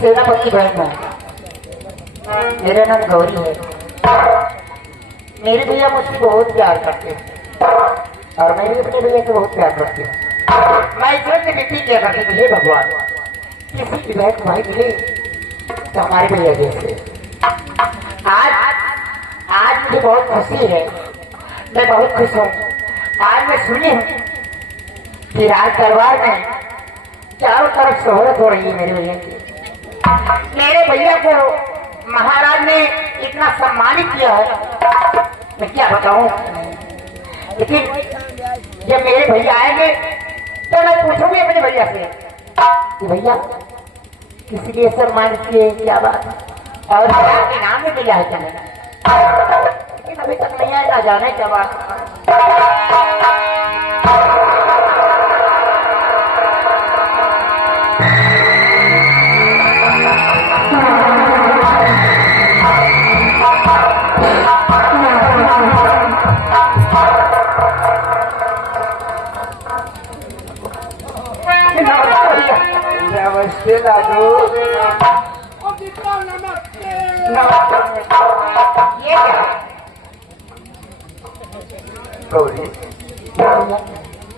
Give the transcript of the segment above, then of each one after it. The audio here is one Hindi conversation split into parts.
सेनापति बहन है, मेरा नाम गौरी है। मेरे भैया मुझसे बहुत प्यार करते हैं और मैं भी अपने भैया से बहुत प्यार करती हूँ। मैं ईश्वर से विनती किया करती हूँ, हे भगवान किसी की बहन भाई मिले तो हमारे भैया जैसे। आज मुझे बहुत खुशी है, मैं बहुत खुश हूँ। आज मैं सुनी हूँ कि राज दरबार में चारों तरफ शोहरत हो रही है मेरे भैया की। मेरे भैया को महाराज ने इतना सम्मानित किया है, मैं क्या बताऊं। लेकिन जब मेरे भैया आएंगे तो मैं पूछूंगी अपने भैया से कि भैया किसी लिए सम्मानित किए, क्या बात है और आपके नाम में भैया है क्या नहीं। लेकिन अभी तक नहीं आए, ना जाने क्या बात। नमस्ते दादू। ये क्या गौरी,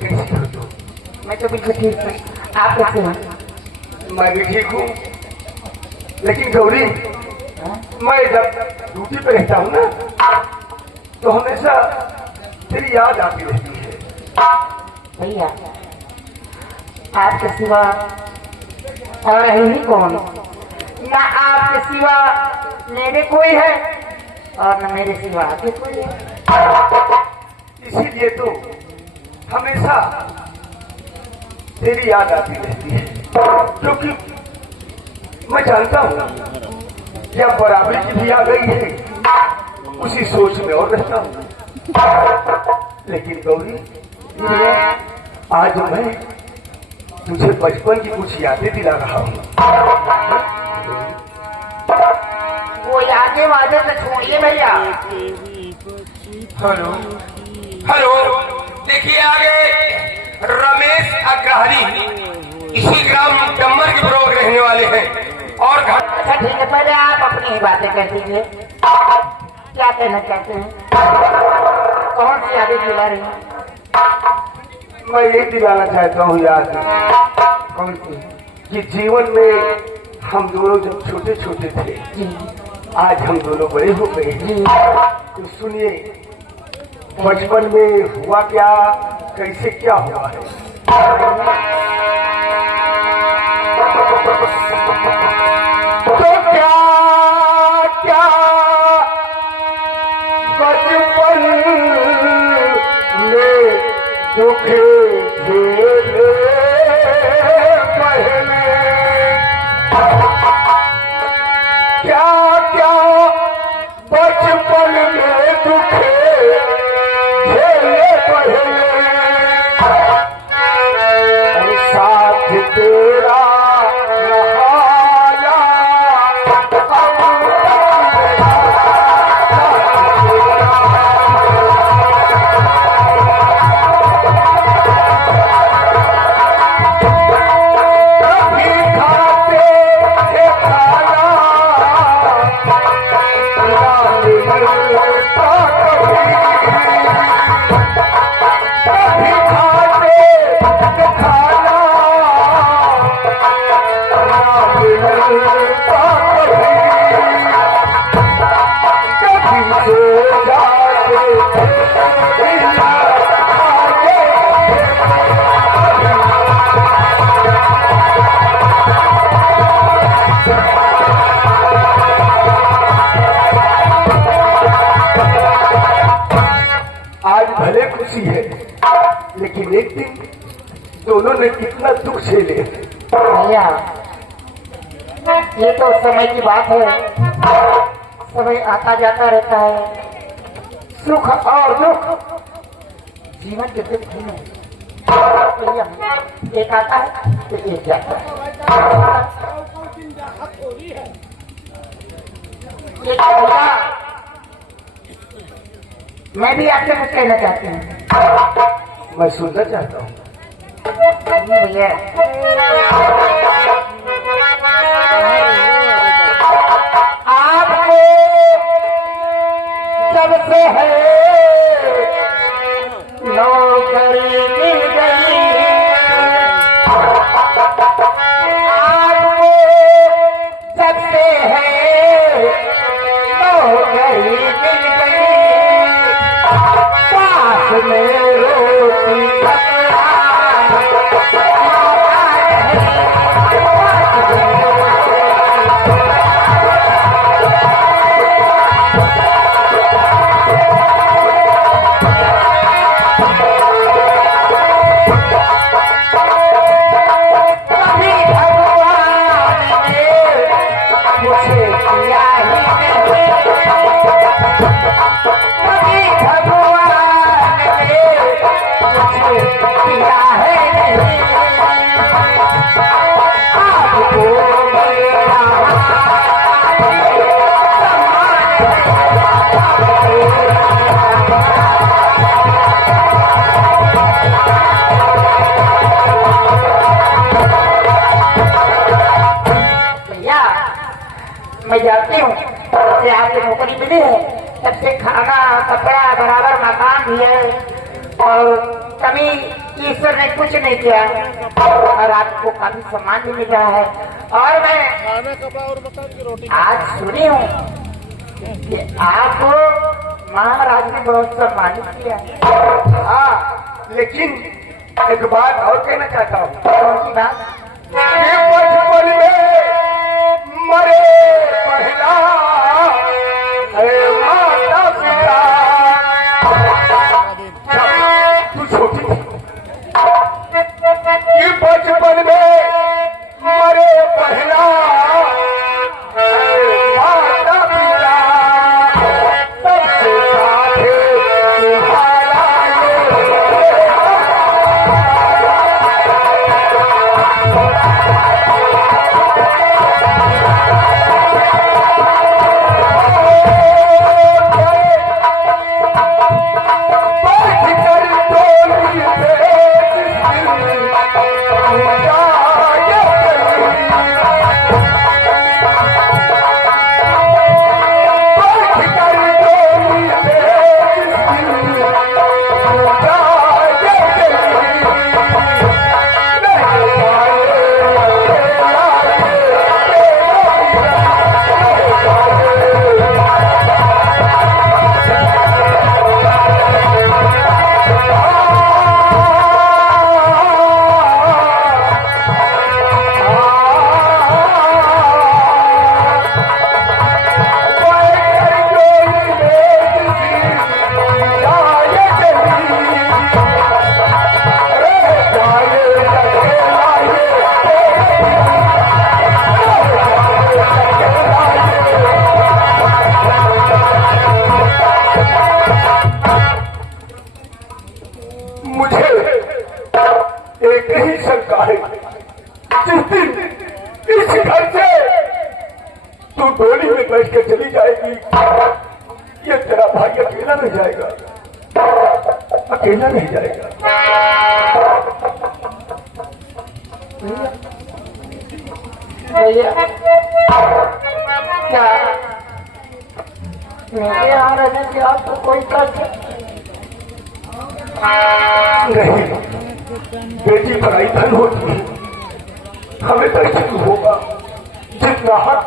कैसी हो तू? मैं तो बिल्कुल ठीक हूँ, आप कैसे हैं? मैं भी ठीक हूँ, लेकिन गौरी मैं जब ड्यूटी पे रहता हूँ ना तो हमेशा तेरी याद आती रहती है। भैया आपके सिवा और है ही कौन? ना आपके सिवा मेरे कोई है और न मेरे सिवा आपके कोई है। इसीलिए तो हमेशा तेरी याद आती रहती है, क्योंकि मैं जानता हूँ जब बराबरी की भी आ गई है उसी सोच में और रहता हूँ। लेकिन गौरी आज मैं तुझे बचपन की कुछ यादें दिला रहा हूँ। वो यादें वादे तो छोड़िए भैया। हेलो हेलो, देखिए आगे रमेश अग्रहरी इसी ग्राम डम्बर के ब्लॉक रहने वाले हैं और घर। अच्छा ठीक है, पहले आप अपनी ही बातें कर दीजिए, क्या कहना चाहते हैं? कौन सी यादें दिला रही हैं? मैं ये दिलाना चाहता हूँ याद कौन सी कि जीवन में हम दोनों जब छोटे छोटे थे, आज हम दोनों बड़े हो गए। तो सुनिए बचपन में हुआ क्या, कैसे क्या हुआ है। तो क्या क्या बचपन में दुख झेले पहले, क्या क्या बचपन में दुख झेले पहले, और साथ तेरा आज भले खुशी है, लेकिन एक दिन दोनों ने कितना दुख झेले। भैया ये तो समय की बात है, समय आता जाता रहता है, सुख और दुख जीवन के दुख ही नहीं। एक आता है तो एक जाता है। मैं भी आपसे कुछ कहना चाहती हूँ। मैं सुनना चाहता हूँ। भैया आपको जब से है नौकरी मिल गई, आपको जब से है नौकरी मिल गई, पास में रोटी मैं जानती हूँ कि आपको नौकरी मिली है, तब से खाना कपड़ा बराबर मकान भी है और कभी ईश्वर ने कुछ नहीं किया और आपको काफी सम्मान भी मिल रहा है। और मैं खाना कपड़ा और मकान की रोटी आज सुनी हूँ कि आप महाराज ने बहुत सम्मानित किया। हाँ, लेकिन एक बात और कहना चाहता हूँ। कौन सी बात? बचपन में मरे महिला माता पिता, तू छोटी थी, बचपन में मरे महिला माता पिता, तब से साथे तुम्हारा बैठ के चली जाएगी, ये तेरा भाई अकेला नहीं जाएगा, अकेला नहीं जाएगा। भैया क्या मेरे यहाँ रहने की आपको कोई कष्ट नहीं? बेटी पढ़ाई धन होती है, हमें तो ऐसे होगा जितना हक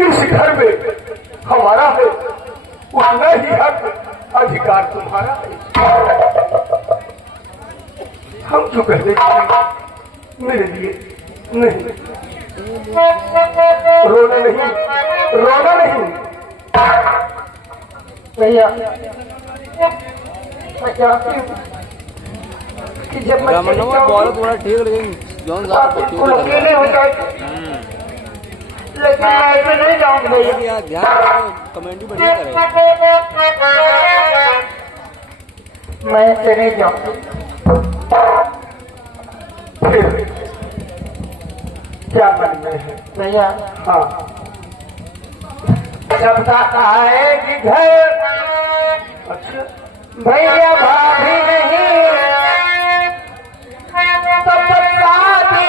इस घर में हमारा है उतना ही हक अधिकार तुम्हारा है। हम जो कहते मेरे लिए नहीं, रोना नहीं, रोना नहीं भैया। मैं चाहती हूँ कि जब मैं थोड़ा ठीक लगे अकेले हो जाए, लेकिन मैं ऐसे नहीं जाऊंगा भैया। ध्यान कमेंट भी बढ़िया करे। मैं ऐसे नहीं जाऊंगा। क्या करना है भैया? हाँ, सबका आएगी घर। अच्छा भैया भाभी नहीं तो शादी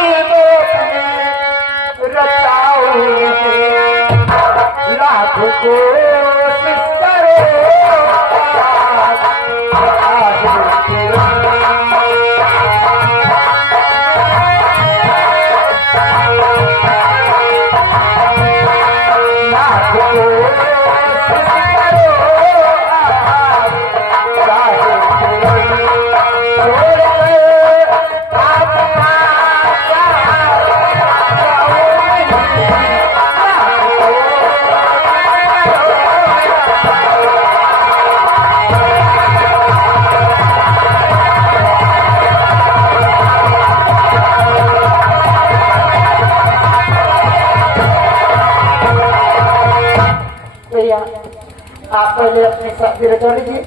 में अपनी शादी रचा लीजिए।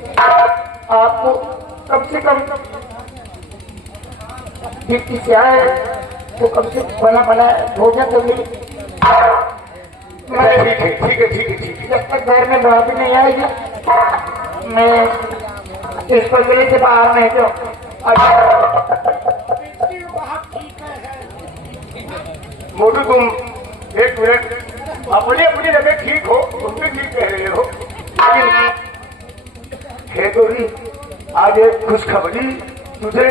आपको कम से कम ड्यूटी से आए तो कम से बना बना भोजन तो मिले। ठीक है ठीक है ठीक है ठीक है। जब तक घर में भाभी नहीं आएगी मैं इस पंजरे से बाहर नहीं जाऊँ। मोटू तुम एक मिनट, अपनी अपनी जगह ठीक हो, तुम भी ठीक कह रहे हो, लेकिन खेतोरी आज एक खुशखबरी तुझे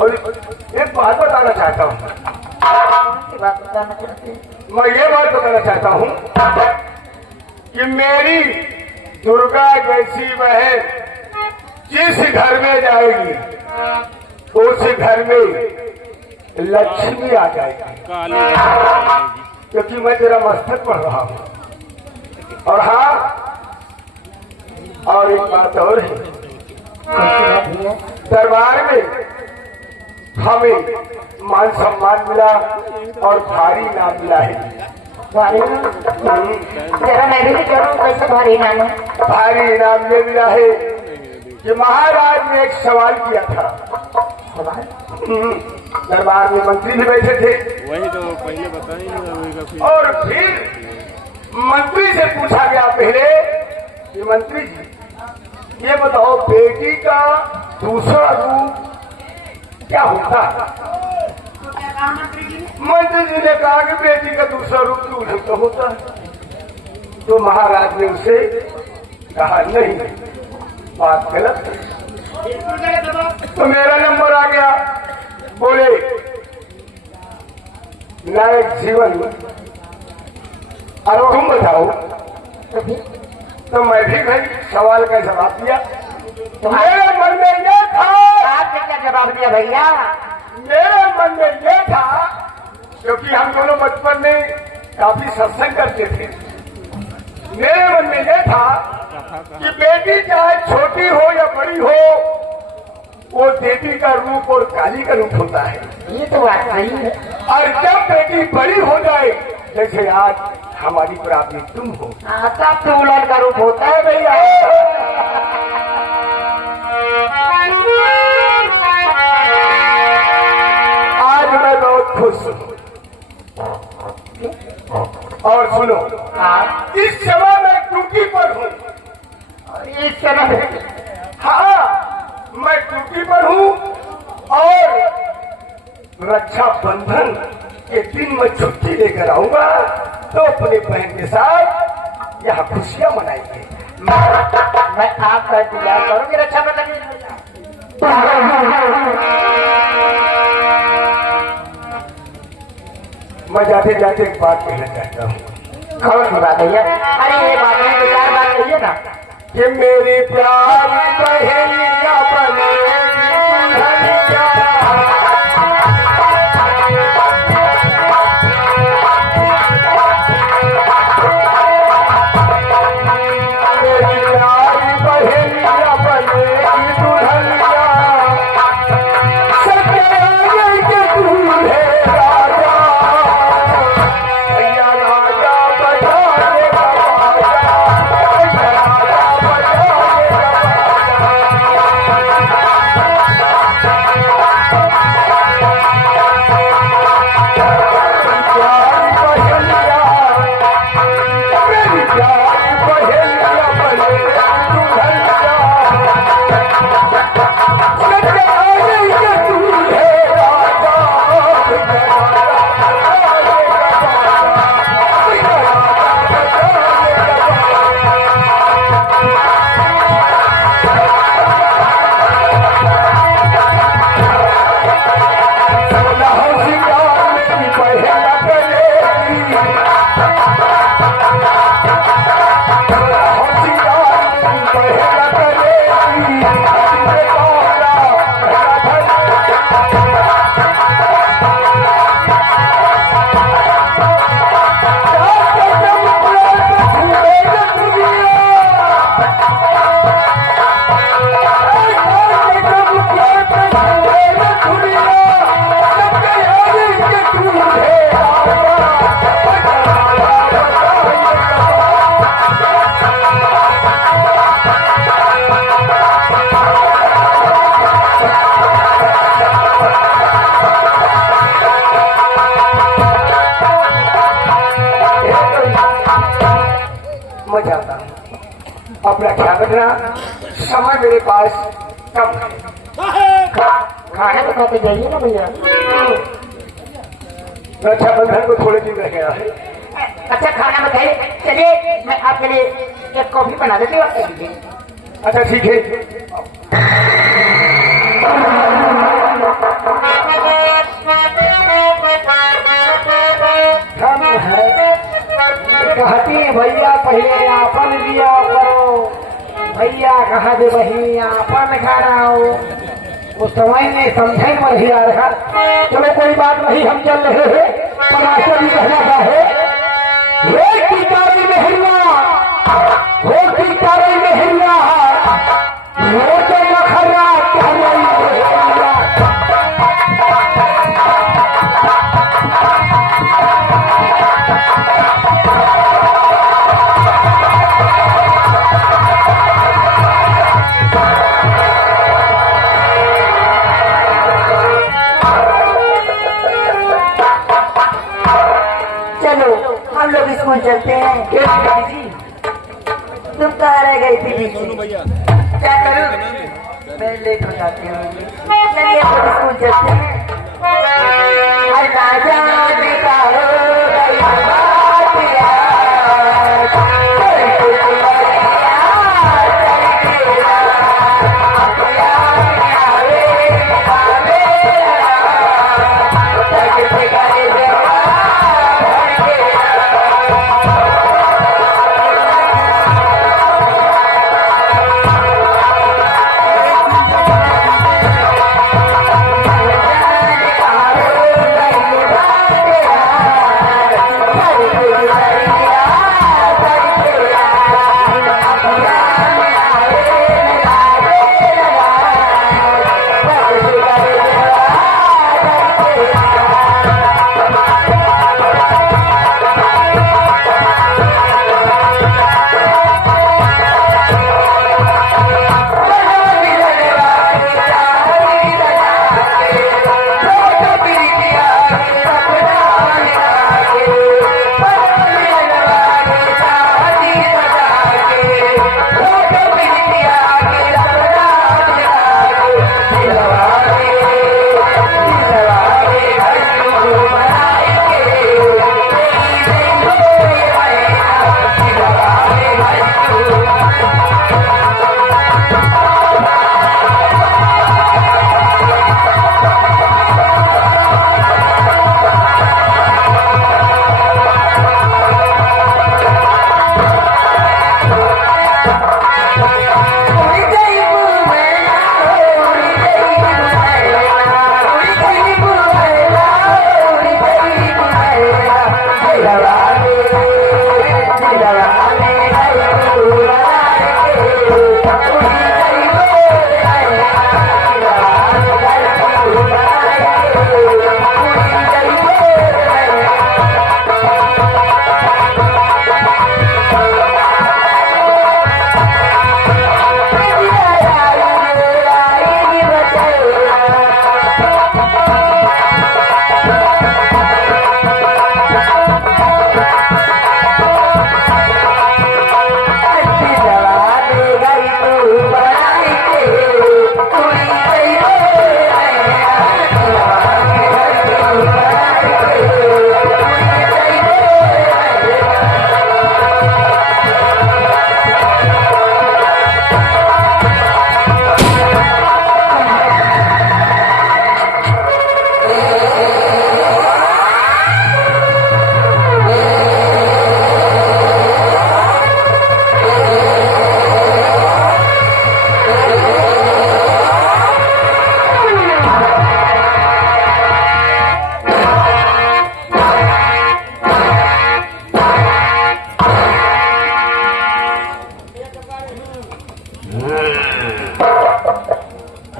और एक बात बताना चाहता हूँ। बात बताना चाहते हैं? मैं ये बात बताना चाहता हूँ कि मेरी दुर्गा जैसी बहन जिस घर में जाएगी उस घर में लक्ष्मी आ जाएगी, क्योंकि मैं तेरा मस्तक पढ़ रहा हूँ। और हाँ, और एक बात और है, दरबार में हमें मान सम्मान मिला और भारी इनाम मिला है। भारी इनाम? जरा मैं भी करूँ कैसे भारी इनाम है? भारी इनाम ये मिला है कि महाराज ने एक सवाल किया था। दरबार में मंत्री भी बैठे थे, वही तो पहले बता ही नहीं। और फिर मंत्री से पूछा गया पहले कि मंत्री जी ये बताओ बेटी का दूसरा रूप क्या होता है? मंत्री जी ने कहा कि बेटी का दूसरा रूप दूल्हे का होता है। तो महाराज ने उसे कहा नहीं, बात गलत है। तो मेरा नंबर आ गया, बोले नायक जीवन अब तुम बताओ। तो मैं भी भाई सवाल का जवाब दिया। मेरे मन में ये था, आपने क्या जवाब दिया भैया? मेरे मन में ये था, क्योंकि हम दोनों बचपन में काफी सत्संग करते थे, मेरे मन में ये था कि बेटी चाहे छोटी हो या बड़ी हो, वो देवी का रूप और काली का रूप होता है। ये तो बात सही है। और जब बेटी बड़ी हो जाए, जैसे आज हमारी बराबरी तुम हो, तब तो उलट का रूप होता है भैया। आज मैं बहुत खुश हूँ। और सुनो, इस समय मैं ड्यूटी पर हूँ। और इस समय हाँ, मैं ड्यूटी पर हूँ और रक्षा बंधन के दिन मैं छुट्टी लेकर आऊंगा, तो अपने बहन के साथ यहाँ खुशियाँ मनाएंगे। मैं आपका इंतजार करूंगी रक्षाबंधन। मैं जाते जाते एक बात कहना चाहता हूँ। कौन सी बात भैया? अरे ये बात नहीं, 2-4 बात कहिए ना। कि मेरी प्यारी बहनिया बनेगी दुल्हनिया। मेरी प्यारी बहनिया बनेगी दुल्हनिया। सत्याग्रह के दूल्हे राजा, भैया राजा बजाने का रखना, समय मेरे पास कम है। खाना तो खाते जाइए ना भैया। रक्षाबंधन को थोड़े दिन रह गया है। अच्छा खाना बताइए, चलिए मैं आपके लिए एक कॉफी बना देती हूँ, आप कर दीजिए। अच्छा ठीक है। हम है कहती भैया पहले आपन लिया करो, भैया कहा दे वही आपन घर आओ, वो समय में समझे मर आ रहा। चलो कोई बात नहीं, हम चल रहे हैं। पराशर भी कहना चाहे मेहरिया हो की तारी मेहरिया वो तो नखरा हम लोग स्कूल चलते हैं। जी तुम कहाँ रह गई थी बीच? क्या करूँ, मैं लेट हो जाती हूँ। चलिए हम लोग स्कूल चलते हैं।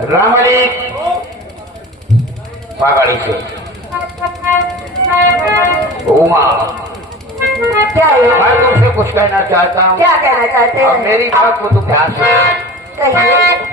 रामली पागाड़ी से उमा, क्या है? मैं तुमसे कुछ कहना चाहता हूँ। क्या कहना चाहते और हैं? मेरी बात को तुम ध्यान से कहिए।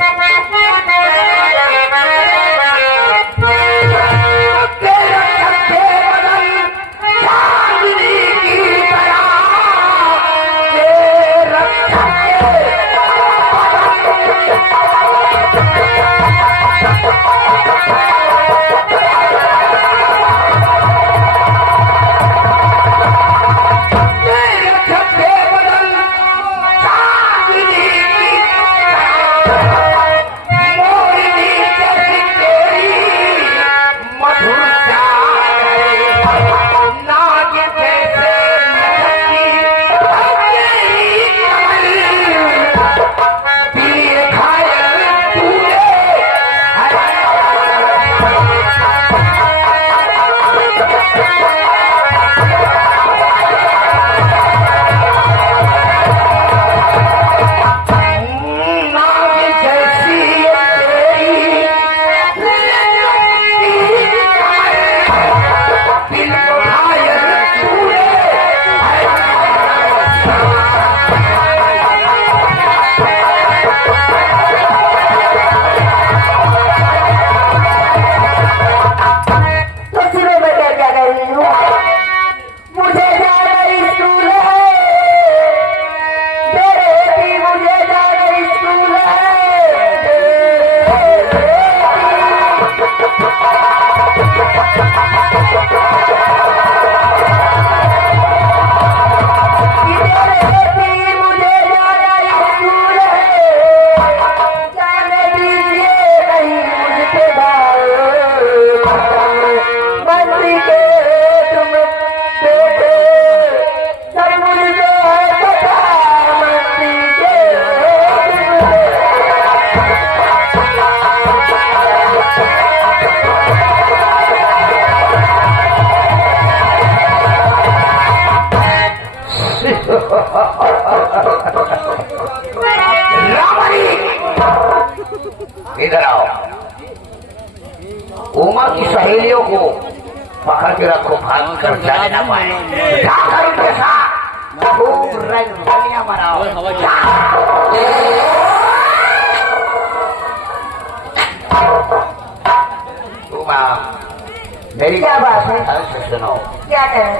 इधर आओ। उमा की सहेलियों को पकड़ के रखो, भाग कर जाने ना पाए। जाकर उनके साथ खूब रंग रलियां मनाओ। उमा, मेरी क्या बात है? अरे सुनो, क्या कहें?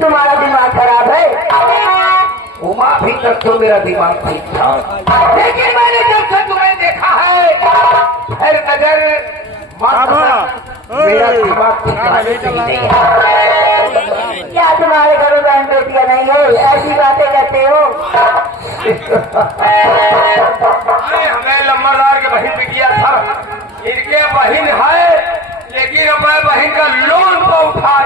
तुम्हारा दिमाग खराब है। उमा भी तक तो मेरा दिमाग ठीक था, लेकिन मैंने जब से तुम्हें देखा है फिर नजर मेरा दिमाग नहीं है। क्या तुम्हारे घरों बहन बेटियां नहीं हो, ऐसी बातें करते हो? हमें लम्बादार के बहन पे किया था, इनके बहन है लेकिन अपने बहन का लोन तो उठा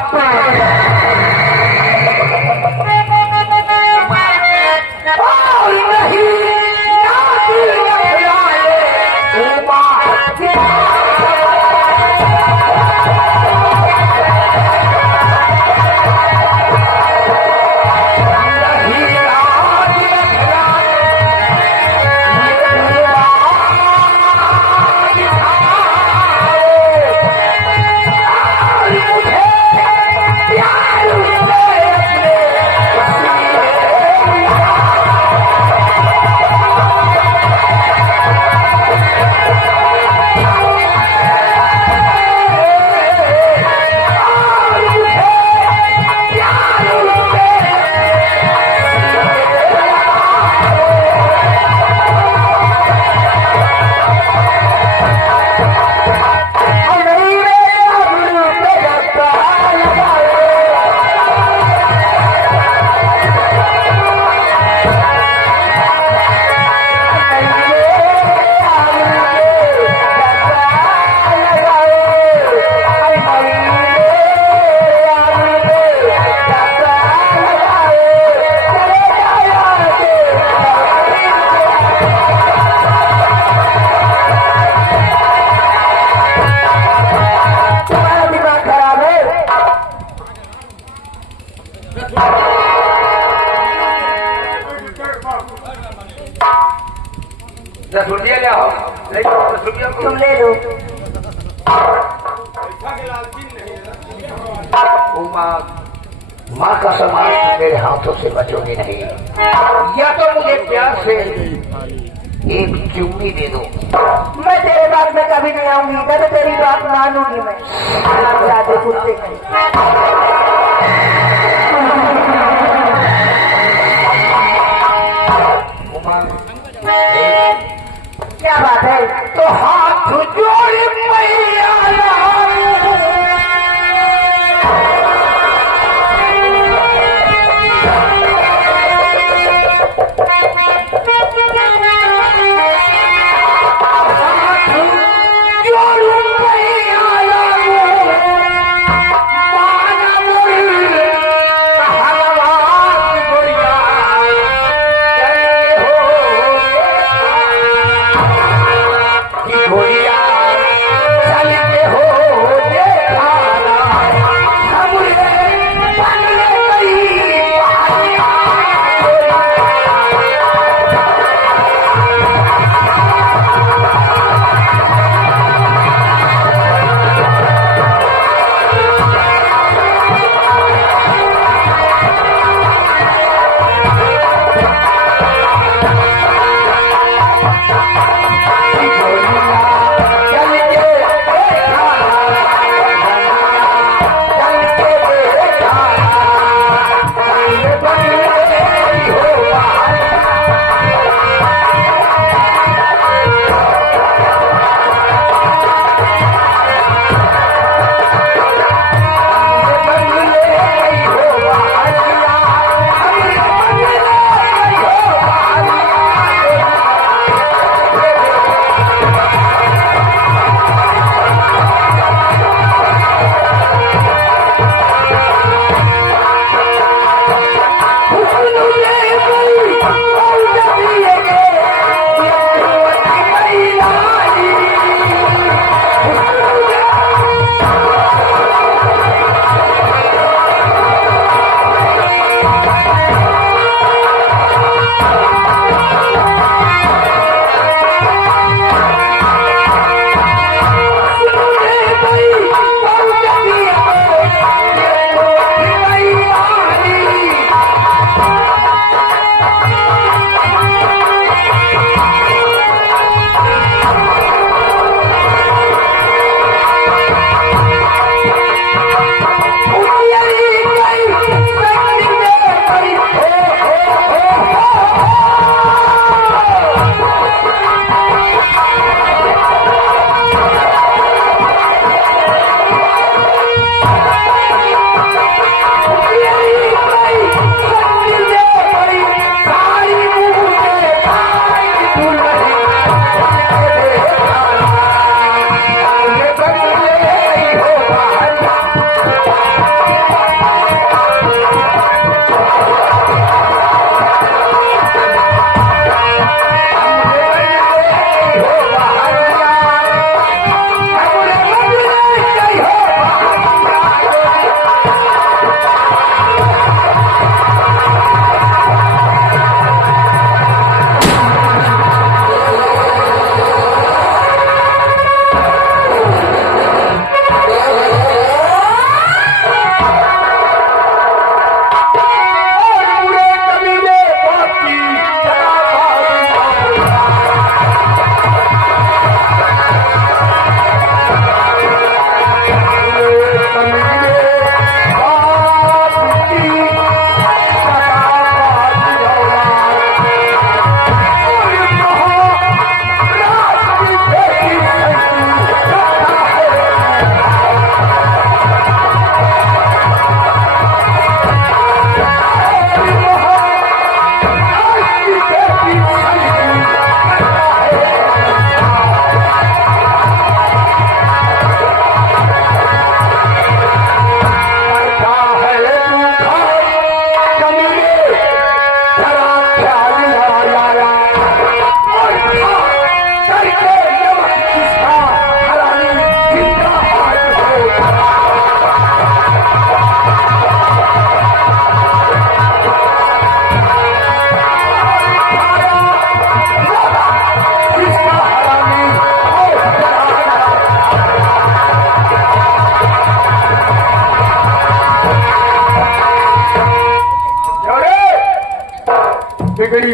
10 रुपया ले आओ, ले जाओ 10 रुपया को। तुम ले लो। माँ का सामान मेरे हाथों से बचोगे नहीं, या तो मुझे प्यार से एक चुम्मी दे दो। मैं तेरे बात में कभी नहीं आऊंगी, मैं तो तेरी बात मानूंगी। मैं जाते कुत्ते नहीं। क्या बात है? तो हाथ जोड़ मैया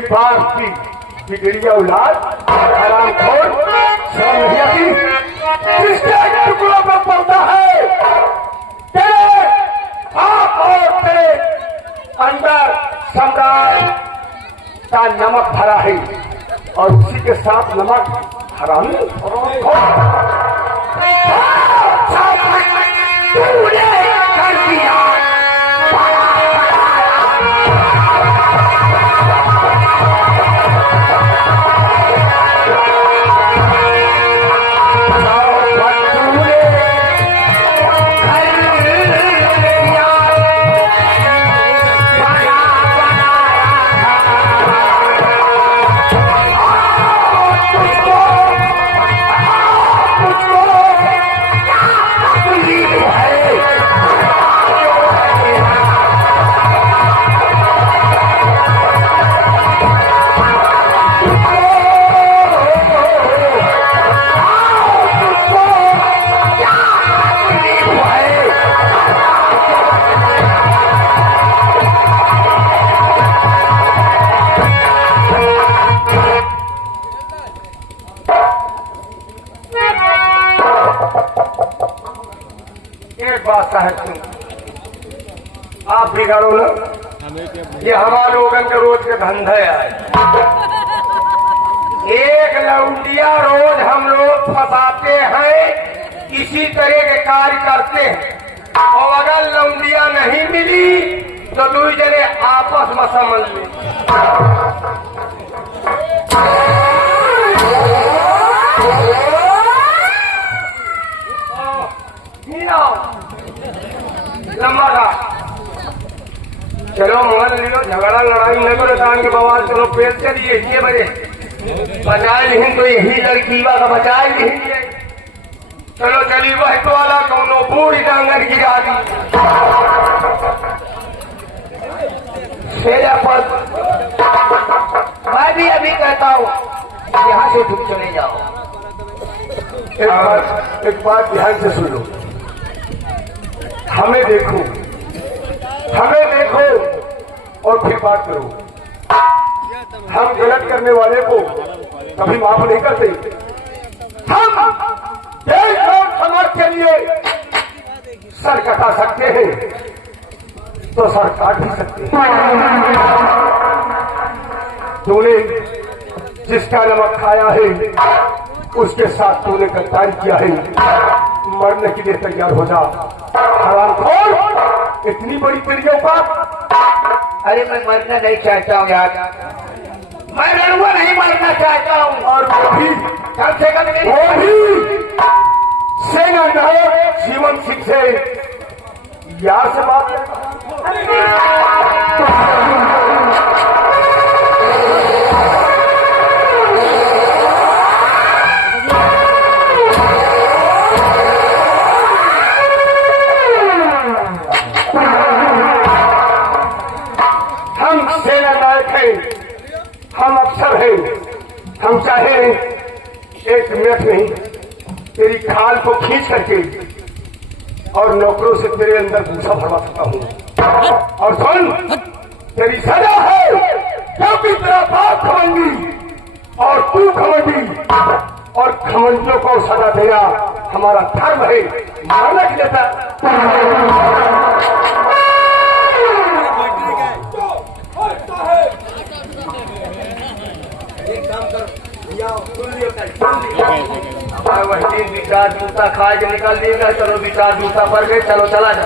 बाप की बिगड़ी औलाद हरामखोर शर्मिया की जिसके टुकड़ों पर पड़ता है तेरे आप और तेरे अंदर सम्राट का नमक भरा है और उसी के साथ नमक हरामी तूने कर दिया आप बिगाड़ो ना, ये हमारे लोगन के रोज के धंधे है। एक लौंडिया रोज हम लोग फंसाते हैं, इसी तरह के कार्य करते हैं और अगर लौंडिया नहीं मिली तो दो जने आपस में समझ ली। लंबा था चलो मान लियो झगड़ा लड़ाई न करो कान के बवाल चलो पेट चलिए ये बजे बचाए नहीं तो यही लड़कीवा का बचाए नहीं चलो चली वह तो वाला कौनो बूढ़ी डांगर की गाड़ी सेजा पर मैं भी अभी कहता हूँ यहाँ से तुम चले जाओ। एक बात ध्यान से सुन लो, हमें देखो और फिर बात करो। हम गलत करने वाले को कभी माफ नहीं करते। हम देश और समाज के लिए सर कटा सकते हैं तो सर काट भी सकते हैं। तूने जिसका नमक खाया है उसके साथ तूने गद्दारी किया है, मरने के लिए तैयार हो जा। हरामखोर, इतनी बड़ी तेरी औकात। अरे मैं मरना नहीं चाहता हूँ यार, मैं लड़ुआ नहीं मरना चाहता हूँ। और वो भी कम से कम वो भी सेना नायक जीवन सिंह से यार से बात हम अफसर हैं, हम चाहे एक मिनट नहीं तेरी खाल को खींच करके और नौकरों से तेरे अंदर भूसा भरवा सकता हूँ। और सुन, तेरी सजा है क्योंकि तेरा बाप घमंडी और तू घमंडी, और घमंडियों को सजा देना हमारा धर्म है। मारना की देता वही 2-4 जूता खा के निकाल दिएगा। चलो 2-4 जूता पड़ गए, चलो चला जा।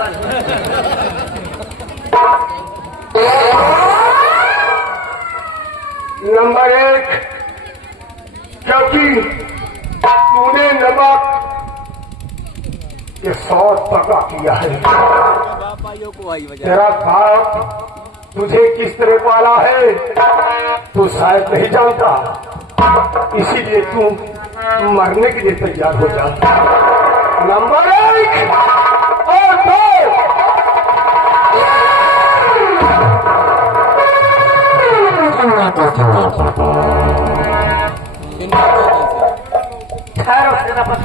नंबर 1, क्योंकि तूने नमक के 100 टका किया है। तेरा बाप तुझे किस तरह पाला है तू शायद नहीं जानता, इसीलिए तू मरने के लिए तैयार हो जा। नंबर 1 और 2, ठहरो सेनापति।